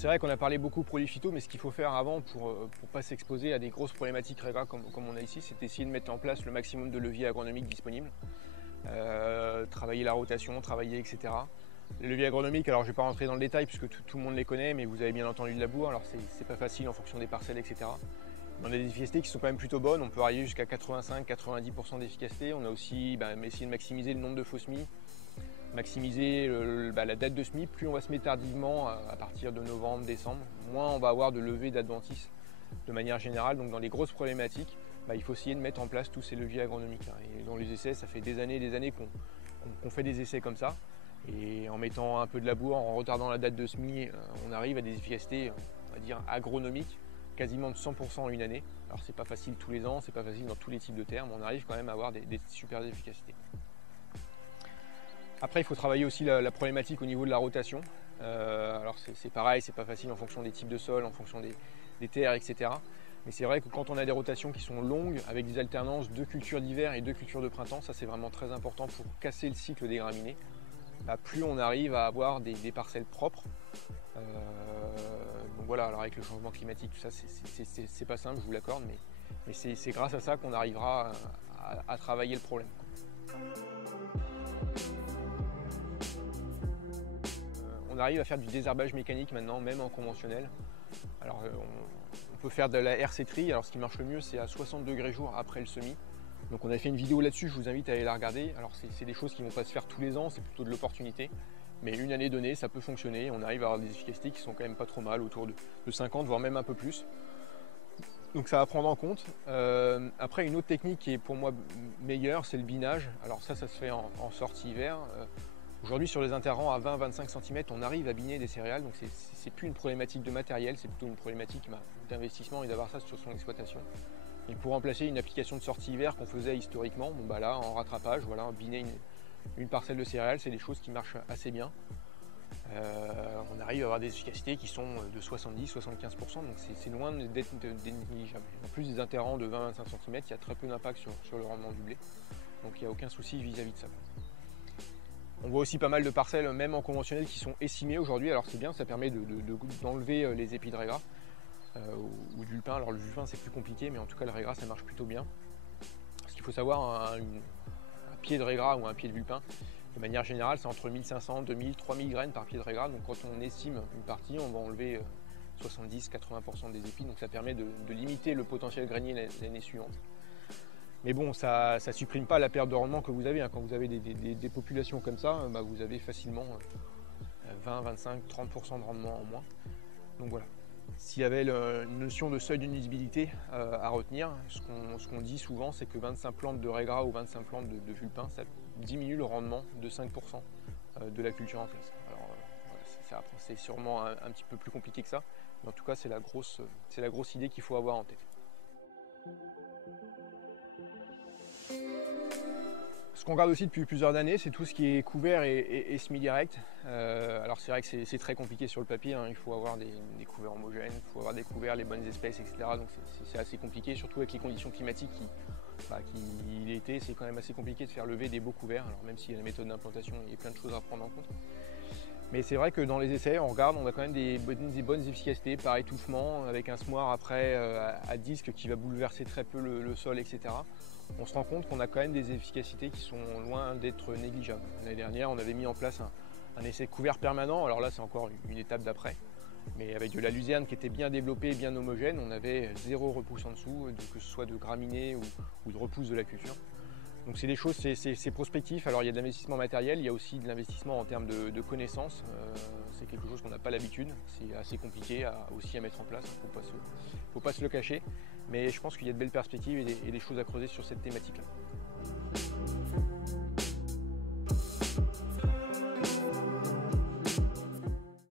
c'est vrai qu'on a parlé beaucoup produits phyto, mais ce qu'il faut faire avant pour ne pas s'exposer à des grosses problématiques régras comme on a ici, c'est d'essayer de mettre en place le maximum de leviers agronomiques disponibles. Travailler la rotation, travailler etc. Les leviers agronomiques, alors je ne vais pas rentrer dans le détail puisque tout le monde les connaît, mais vous avez bien entendu de labour, alors c'est pas facile en fonction des parcelles etc. On a des efficacités qui sont quand même plutôt bonnes, on peut arriver jusqu'à 85-90% d'efficacité. On a aussi essayé de maximiser le nombre de faux semis, maximiser la date de semis. Plus on va semer tardivement, à partir de novembre, décembre, moins on va avoir de levée d'adventices de manière générale. Donc dans les grosses problématiques, il faut essayer de mettre en place tous ces leviers agronomiques. Et dans les essais, ça fait des années qu'on fait des essais comme ça. Et en mettant un peu de labour, en retardant la date de semis, on arrive à des efficacités, on va dire, agronomiques, quasiment de 100% en une année. Alors c'est pas facile tous les ans, c'est pas facile dans tous les types de terres, mais on arrive quand même à avoir des super efficacités. Après il faut travailler aussi la problématique au niveau de la rotation. Alors c'est pareil, c'est pas facile en fonction des types de sols, en fonction des terres, etc. Mais c'est vrai que quand on a des rotations qui sont longues, avec des alternances de cultures d'hiver et de cultures de printemps, ça c'est vraiment très important pour casser le cycle des graminées. Plus on arrive à avoir des parcelles propres. Donc voilà, alors avec le changement climatique, tout ça, c'est pas simple, je vous l'accorde, mais c'est grâce à ça qu'on arrivera à travailler le problème. On arrive à faire du désherbage mécanique maintenant, même en conventionnel. Alors on peut faire de la RC tri, alors ce qui marche le mieux, c'est à 60 degrés jour après le semis. Donc on a fait une vidéo là-dessus, je vous invite à aller la regarder. Alors c'est des choses qui ne vont pas se faire tous les ans, c'est plutôt de l'opportunité. Mais une année donnée, ça peut fonctionner. On arrive à avoir des efficacités qui sont quand même pas trop mal, autour de 50, voire même un peu plus. Donc ça va prendre en compte. Après, une autre technique qui est pour moi meilleure, c'est le binage. Alors ça se fait en sortie hiver. Aujourd'hui, sur les interrants à 20-25 cm, on arrive à biner des céréales. Donc c'est plus une problématique de matériel, c'est plutôt une problématique d'investissement et d'avoir ça sur son exploitation. Et pour remplacer une application de sortie hiver qu'on faisait historiquement, là en rattrapage, voilà, biner une parcelle de céréales, c'est des choses qui marchent assez bien. On arrive à avoir des efficacités qui sont de 70-75%, donc c'est loin d'être négligeable. En plus des interrants de 20-25 cm, il y a très peu d'impact sur le rendement du blé, donc il n'y a aucun souci vis-à-vis de ça. On voit aussi pas mal de parcelles, même en conventionnel, qui sont essimées aujourd'hui, alors c'est bien, ça permet d'enlever les épis de régras. Ou du lupin. Alors le lupin c'est plus compliqué, mais en tout cas le régras ça marche plutôt bien. Ce qu'il faut savoir, un pied de régras ou un pied de lupin, de manière générale c'est entre 1500, 2000, 3000 graines par pied de régras. Donc quand on estime une partie, on va enlever 70-80% des épis, donc ça permet de limiter le potentiel grainier l'année suivante. Mais bon, ça ne supprime pas la perte de rendement que vous avez. Quand vous avez des populations comme ça, vous avez facilement 20, 25, 30% de rendement en moins. Donc voilà. S'il y avait une notion de seuil de nuisibilité à retenir, ce qu'on dit souvent, c'est que 25 plantes de régras ou 25 plantes de vulpin, ça diminue le rendement de 5% de la culture en place. Alors voilà, c'est sûrement un petit peu plus compliqué que ça, mais en tout cas c'est la grosse idée qu'il faut avoir en tête. Ce qu'on regarde aussi depuis plusieurs années, c'est tout ce qui est couvert et semi-direct. Alors c'est vrai que c'est très compliqué sur le papier, il faut avoir des couverts homogènes, il faut avoir des couverts, les bonnes espèces, etc. Donc c'est assez compliqué, surtout avec les conditions climatiques l'été, c'est quand même assez compliqué de faire lever des beaux couverts, alors même si la méthode d'implantation, il y a plein de choses à prendre en compte. Mais c'est vrai que dans les essais, on regarde, on a quand même des bonnes efficacités par étouffement, avec un semoir après à disque qui va bouleverser très peu le sol, etc. On se rend compte qu'on a quand même des efficacités qui sont loin d'être négligeables. L'année dernière, on avait mis en place un essai couvert permanent, alors là c'est encore une étape d'après, mais avec de la luzerne qui était bien développée, bien homogène, on avait zéro repousse en dessous, que ce soit de graminées ou de repousse de la culture. Donc c'est des choses, c'est prospectif. Alors il y a de l'investissement matériel, il y a aussi de l'investissement en termes de connaissances. C'est quelque chose qu'on n'a pas l'habitude, c'est assez compliqué aussi à mettre en place, il ne faut pas se le cacher. Mais je pense qu'il y a de belles perspectives et des choses à creuser sur cette thématique-là.